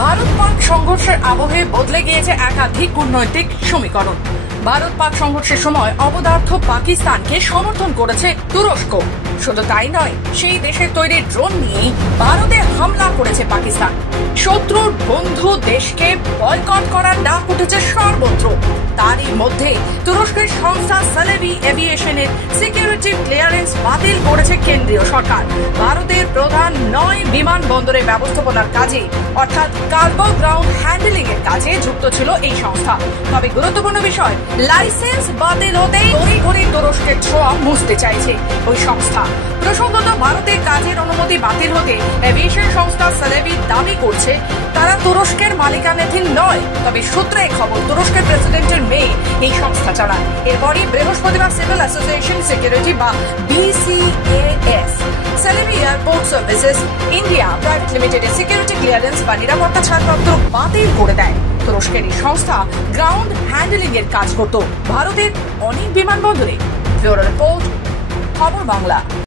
ভারত পাক সংঘর্ষের আবহে বদলে গিয়েছে একাধিক কূটনৈতিক সমীকরণ। ভারত পাক সংঘর্ষের সময় অপদার্থ পাকিস্তানকে সমর্থন করেছে তুরস্ক। শুধু তাই নয়, সেই দেশের তৈরি ড্রোন নিয়েই ভারতে হামলা করেছে পাকিস্তান। শত্রুর বন্ধু দেশকে বয়কট করার ডাক উঠেছে সর্বত্র। তারই মধ্যে তুরস্কের সংস্থা সালেভি এভিয়েশনের সিকিউরিটি ক্লিয়ারেন্স বাতিল করেছে কেন্দ্রীয় সরকার। ভারতের প্রধান 9 বিমানবন্দরের ব্যবস্থাপনার কাজে অর্থাৎ কার্গো গ্রাউন্ড হ্যান্ডলিং এর কাজে যুক্ত ছিল এই সংস্থা। তবে গুরুত্বপূর্ণ বিষয়, লাইসেন্স বাতিল হতেই তড়িঘড়ি তুরস্কের ছোঁয়া মুছতে চাইছে ওই সংস্থা। প্রসঙ্গত, ভারতের কাজের অনুমতি বাতিল হতে এভিয়েশন সংস্থা সালেভি দাবি করছে তারা তুরস্কের মালিকানাধীন নয়। তবে সূত্রে খবর, তুরস্কের প্রেসিডেন্টের মেয়ে এই সংস্থা চালান। এরপরই বৃহস্পতিবার সিভিল অ্যাসোসিয়েশন সিকিউরিটি বা BCAS Celebi airport services India private লিমিটেডের সিকিউরিটি ক্লিয়ারেন্স বা নিরাপত্তা ছাড়পত্র বাতিল করে দেয়। তুরস্কের এই সংস্থা গ্রাউন্ড হ্যান্ডলিং এর কাজ করত ভারতের অনেক বিমানবন্দরে। ব্যুরো রিপোর্ট, খবর বাংলা।